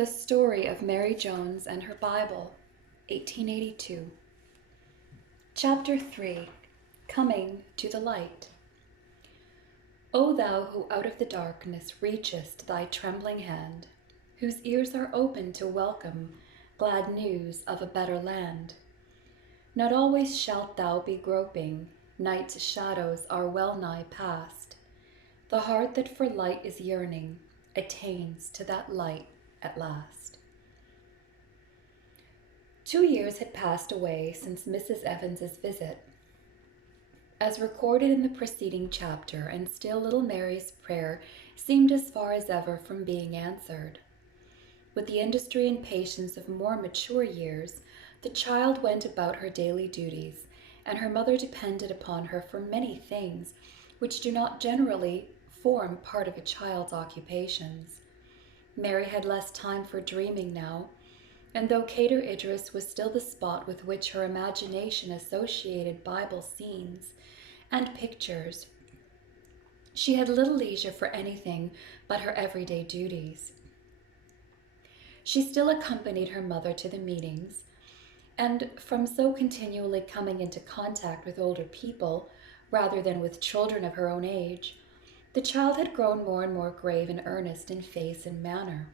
The Story of Mary Jones and Her Bible, 1882. Chapter 3. Coming to the Light. O thou who out of the darkness reachest thy trembling hand, whose ears are open to welcome glad news of a better land. Not always shalt thou be groping, night's shadows are well nigh past. The heart that for light is yearning attains to that light at last. 2 years had passed away since Mrs. Evans's visit. As recorded in the preceding chapter, and still little Mary's prayer seemed as far as ever from being answered. With the industry and patience of more mature years, the child went about her daily duties, and her mother depended upon her for many things which do not generally form part of a child's occupations. Mary had less time for dreaming now, and though Cader Idris was still the spot with which her imagination associated Bible scenes and pictures, she had little leisure for anything but her everyday duties. She still accompanied her mother to the meetings, and from so continually coming into contact with older people rather than with children of her own age, the child had grown more and more grave and earnest in face and manner,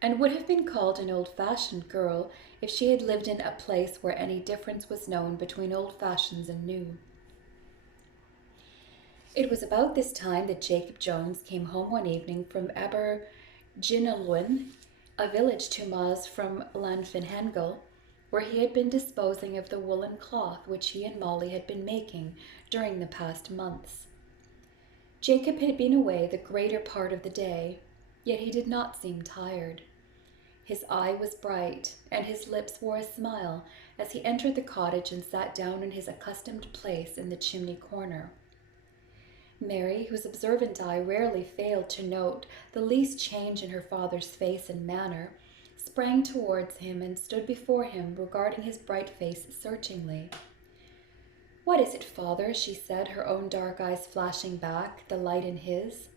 and would have been called an old-fashioned girl if she had lived in a place where any difference was known between old fashions and new. It was about this time that Jacob Jones came home one evening from Abergynolwyn, a village 2 miles from Llanfihangel, where he had been disposing of the woolen cloth which he and Molly had been making during the past months. Jacob had been away the greater part of the day, yet he did not seem tired. His eye was bright, and his lips wore a smile as he entered the cottage and sat down in his accustomed place in the chimney corner. Mary, whose observant eye rarely failed to note the least change in her father's face and manner, sprang towards him and stood before him, regarding his bright face searchingly. "What is it, father?" she said, her own dark eyes flashing back, the light in his.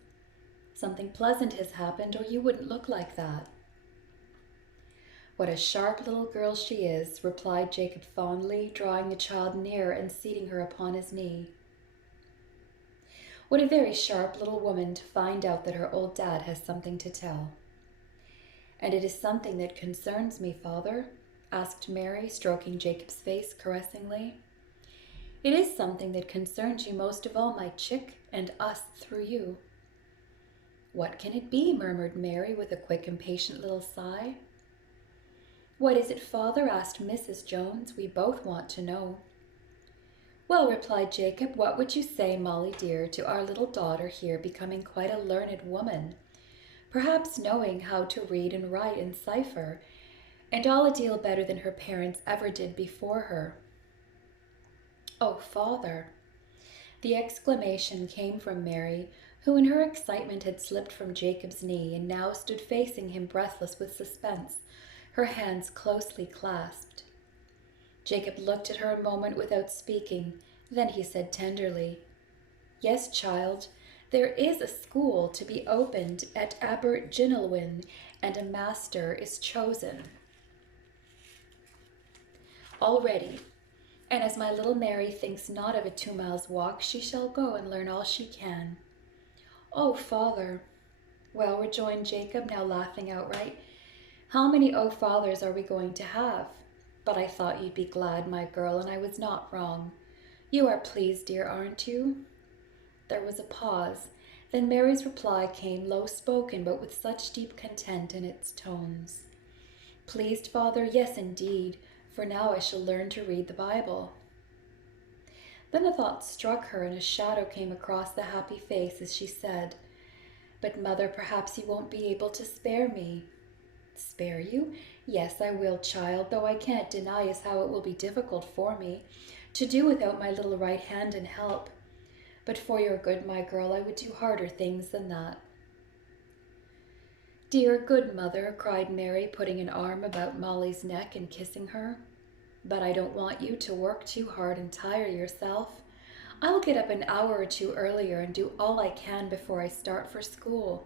"Something pleasant has happened, or you wouldn't look like that." "What a sharp little girl she is," replied Jacob fondly, drawing the child near and seating her upon his knee. "What a very sharp little woman to find out that her old dad has something to tell." "And it is something that concerns me, father?" asked Mary, stroking Jacob's face caressingly. "It is something that concerns you most of all, my chick, and us through you." "What can it be?" murmured Mary with a quick, impatient little sigh. "What is it, father?" asked Mrs. Jones. "We both want to know." "Well," replied Jacob, "what would you say, Molly dear, to our little daughter here becoming quite a learned woman, perhaps knowing how to read and write and cipher, and all a deal better than her parents ever did before her?" "Oh, father!" The exclamation came from Mary, who in her excitement had slipped from Jacob's knee and now stood facing him breathless with suspense, her hands closely clasped. Jacob looked at her a moment without speaking. Then he said tenderly, "Yes, child, there is a school to be opened at Abergynolwyn, and a master is chosen already. And as my little Mary thinks not of a 2 miles walk, she shall go and learn all she can." "Oh, father!" "Well," rejoined Jacob, now laughing outright, "how many oh fathers are we going to have? But I thought you'd be glad, my girl, and I was not wrong. You are pleased, dear, aren't you?" There was a pause. Then Mary's reply came, low-spoken, but with such deep content in its tones. "Pleased, father? Yes, indeed, for now I shall learn to read the Bible." Then a thought struck her, and a shadow came across the happy face as she said, "But, mother, perhaps you won't be able to spare me." "Spare you? Yes, I will, child, though I can't deny as how it will be difficult for me to do without my little right hand and help. But for your good, my girl, I would do harder things than that." "Dear, good mother," cried Mary, putting an arm about Molly's neck and kissing her. "But I don't want you to work too hard and tire yourself. I'll get up an hour or two earlier and do all I can before I start for school."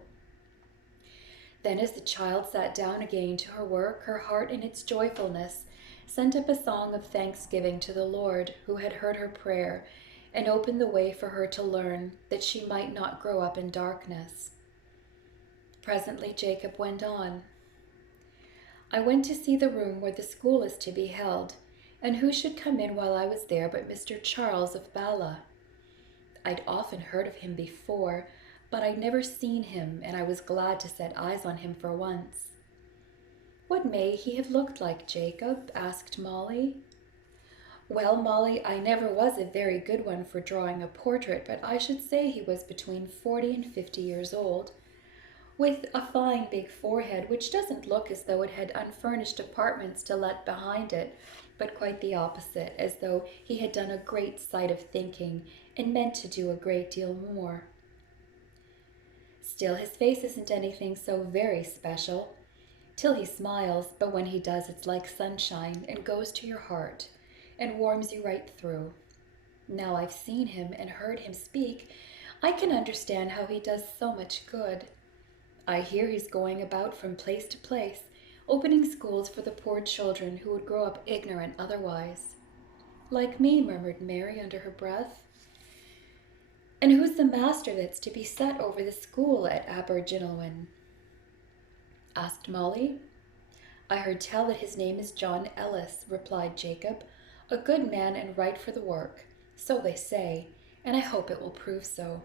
Then, as the child sat down again to her work, her heart in its joyfulness sent up a song of thanksgiving to the Lord, who had heard her prayer and opened the way for her to learn, that she might not grow up in darkness. Presently Jacob went on. I went to see the room where the school is to be held, and who should come in while I was there but Mr. Charles of Bala. I'd often heard of him before, but I'd never seen him, and I was glad to set eyes on him for once. What may he have looked like, Jacob? Asked Molly. Well, Molly, I never was a very good one for drawing a portrait, but I should say he was between 40 and 50 years old, with a fine big forehead, which doesn't look as though it had unfurnished apartments to let behind it, but quite the opposite, as though he had done a great sight of thinking and meant to do a great deal more. Still, his face isn't anything so very special, till he smiles, but when he does, it's like sunshine and goes to your heart and warms you right through. Now I've seen him and heard him speak, I can understand how he does so much good. I hear he's going about from place to place, opening schools for the poor children who would grow up ignorant otherwise. Like me, murmured Mary under her breath. And who's the master that's to be set over the school at Abergynolwyn? Asked Molly. I heard tell that his name is John Ellis, replied Jacob, a good man and right for the work. So they say, and I hope it will prove so.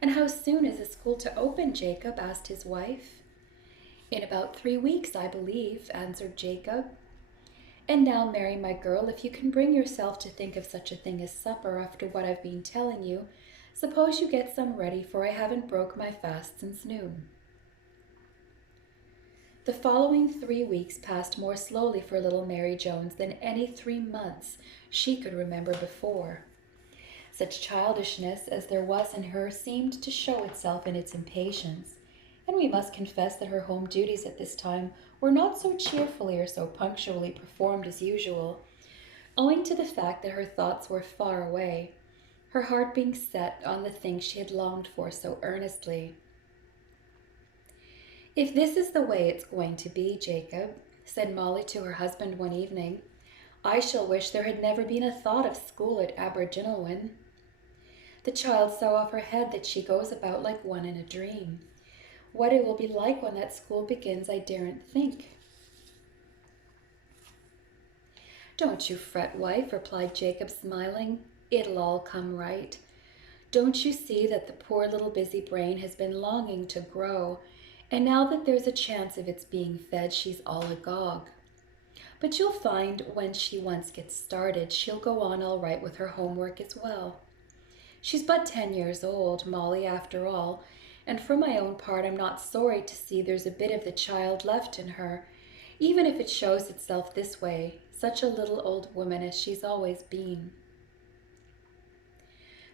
And how soon is the school to open, Jacob? Asked his wife. In about 3 weeks, I believe, answered Jacob. And now, Mary, my girl, if you can bring yourself to think of such a thing as supper after what I've been telling you, suppose you get some ready, for I haven't broke my fast since noon. The following 3 weeks passed more slowly for little Mary Jones than any 3 months she could remember before. Such childishness as there was in her seemed to show itself in its impatience, and we must confess that her home duties at this time were not so cheerfully or so punctually performed as usual, owing to the fact that her thoughts were far away, her heart being set on the thing she had longed for so earnestly. If this is the way it's going to be, Jacob, said Molly to her husband one evening, I shall wish there had never been a thought of school at Abergynolwyn. The child so off her head that she goes about like one in a dream. What it will be like when that school begins, I daren't think. Don't you fret, wife, replied Jacob, smiling. It'll all come right. Don't you see that the poor little busy brain has been longing to grow, and now that there's a chance of its being fed, she's all agog. But you'll find when she once gets started, she'll go on all right with her homework as well. She's but 10 years old, Molly, after all, and for my own part I'm not sorry to see there's a bit of the child left in her, even if it shows itself this way, such a little old woman as she's always been.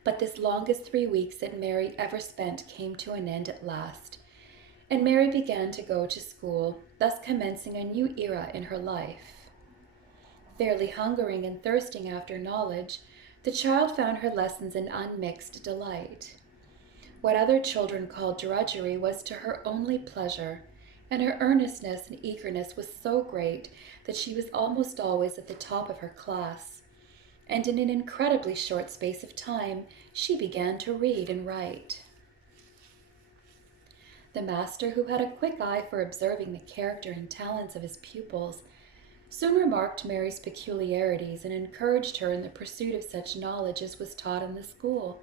But this longest 3 weeks that Mary ever spent came to an end at last, and Mary began to go to school, thus commencing a new era in her life. Fairly hungering and thirsting after knowledge, the child found her lessons an unmixed delight. What other children called drudgery was to her only pleasure, and her earnestness and eagerness was so great that she was almost always at the top of her class, and in an incredibly short space of time she began to read and write. The master, who had a quick eye for observing the character and talents of his pupils, soon remarked Mary's peculiarities and encouraged her in the pursuit of such knowledge as was taught in the school.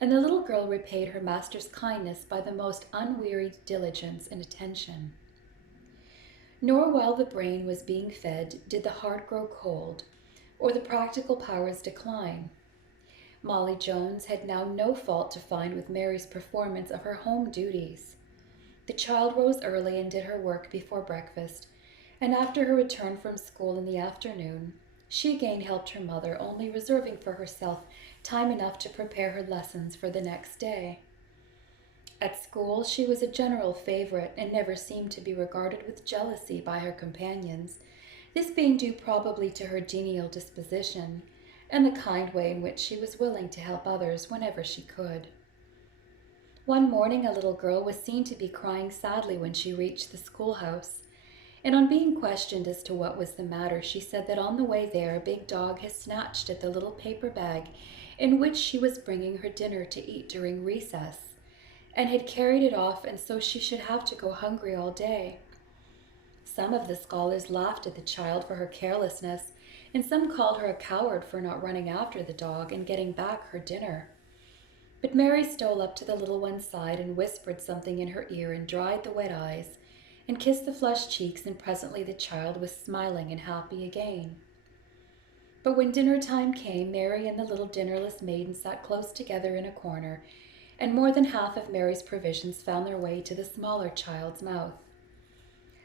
And the little girl repaid her master's kindness by the most unwearied diligence and attention. Nor while the brain was being fed did the heart grow cold, or the practical powers decline. Molly Jones had now no fault to find with Mary's performance of her home duties. The child rose early and did her work before breakfast, and after her return from school in the afternoon, she again helped her mother, only reserving for herself time enough to prepare her lessons for the next day. At school, she was a general favorite and never seemed to be regarded with jealousy by her companions, this being due probably to her genial disposition and the kind way in which she was willing to help others whenever she could. One morning a little girl was seen to be crying sadly when she reached the schoolhouse, and on being questioned as to what was the matter, she said that on the way there a big dog had snatched at the little paper bag in which she was bringing her dinner to eat during recess, and had carried it off, and so she should have to go hungry all day. Some of the scholars laughed at the child for her carelessness, and some called her a coward for not running after the dog and getting back her dinner. But Mary stole up to the little one's side and whispered something in her ear and dried the wet eyes and kissed the flushed cheeks, and presently the child was smiling and happy again. But when dinner time came, Mary and the little dinnerless maiden sat close together in a corner, and more than half of Mary's provisions found their way to the smaller child's mouth.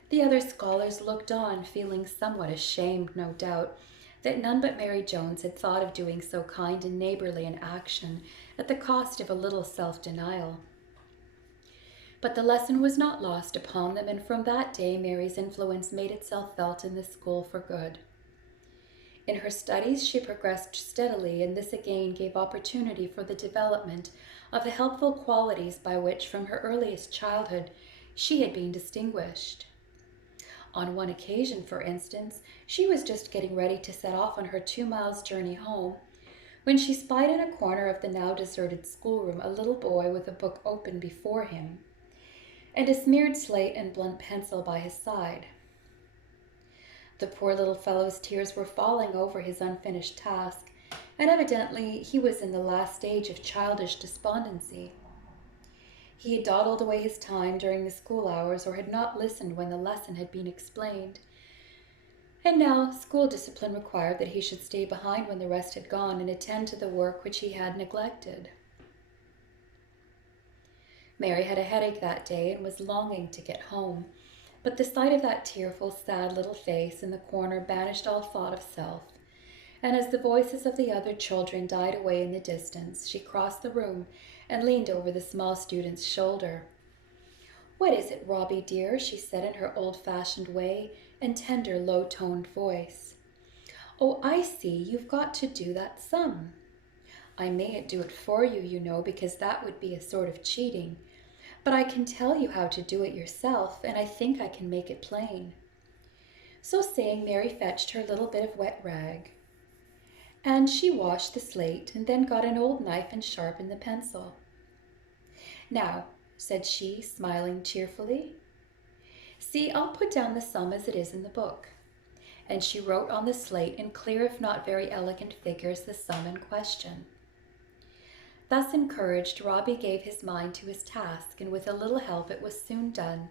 The other scholars looked on, feeling somewhat ashamed, no doubt, that none but Mary Jones had thought of doing so kind and neighborly an action at the cost of a little self-denial. But the lesson was not lost upon them, and from that day Mary's influence made itself felt in the school for good. In her studies she progressed steadily, and this again gave opportunity for the development of the helpful qualities by which from her earliest childhood she had been distinguished. On one occasion, for instance, she was just getting ready to set off on her 2 miles journey home when she spied in a corner of the now deserted schoolroom a little boy with a book open before him and a smeared slate and blunt pencil by his side. The poor little fellow's tears were falling over his unfinished task, and evidently he was in the last stage of childish despondency. He had dawdled away his time during the school hours, or had not listened when the lesson had been explained. And now school discipline required that he should stay behind when the rest had gone and attend to the work which he had neglected. Mary had a headache that day and was longing to get home, but the sight of that tearful, sad little face in the corner banished all thought of self, and as the voices of the other children died away in the distance, she crossed the room and leaned over the small student's shoulder. "What is it, Robbie dear?" she said in her old-fashioned way and tender, low-toned voice. "Oh, I see, you've got to do that sum. I mayn't do it for you, you know, because that would be a sort of cheating, but I can tell you how to do it yourself, and I think I can make it plain." So saying, Mary fetched her little bit of wet rag, and she washed the slate, and then got an old knife and sharpened the pencil. "Now," said she, smiling cheerfully, "see, I'll put down the sum as it is in the book." And she wrote on the slate in clear, if not very elegant figures, the sum in question. Thus encouraged, Robbie gave his mind to his task, and with a little help it was soon done,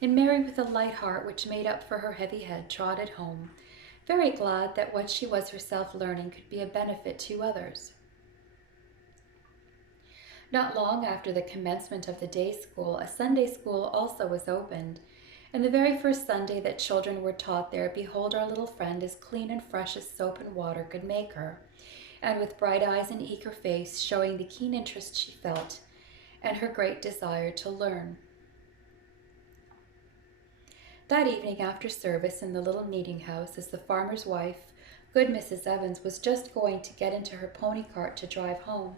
and Mary, with a light heart which made up for her heavy head, trotted home, very glad that what she was herself learning could be a benefit to others. Not long after the commencement of the day school, a Sunday school also was opened, and the very first Sunday that children were taught there, behold our little friend as clean and fresh as soap and water could make her, and with bright eyes and eager face, showing the keen interest she felt and her great desire to learn. That evening after service in the little meeting house, as the farmer's wife, good Mrs. Evans, was just going to get into her pony cart to drive home,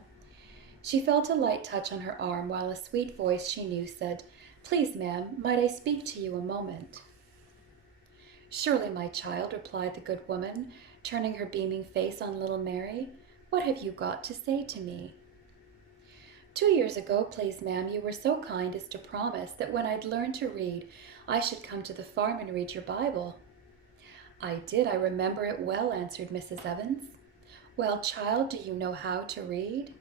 she felt a light touch on her arm, while a sweet voice she knew said, "Please, ma'am, might I speak to you a moment?" "Surely, my child," replied the good woman, turning her beaming face on little Mary. "What have you got to say to me?" "2 years ago, please, ma'am, you were so kind as to promise that when I'd learned to read, I should come to the farm and read your Bible." "I did, I remember it well," answered Mrs. Evans. "Well, child, do you know how to read?"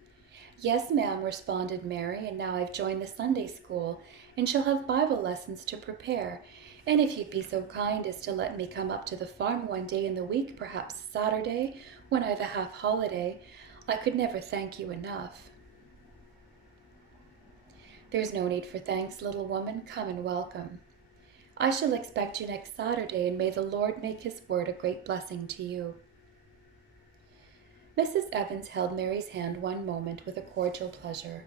"Yes, ma'am," responded Mary, "and now I've joined the Sunday school, and shall have Bible lessons to prepare, and if you'd be so kind as to let me come up to the farm one day in the week, perhaps Saturday, when I've a half holiday, I could never thank you enough." "There's no need for thanks, little woman. Come and welcome. I shall expect you next Saturday, and may the Lord make his word a great blessing to you." Mrs. Evans held Mary's hand one moment with a cordial pleasure.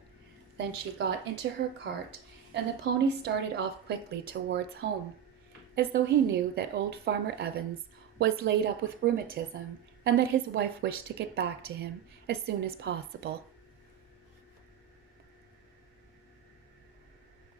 Then she got into her cart, and the pony started off quickly towards home, as though he knew that old Farmer Evans was laid up with rheumatism, and that his wife wished to get back to him as soon as possible.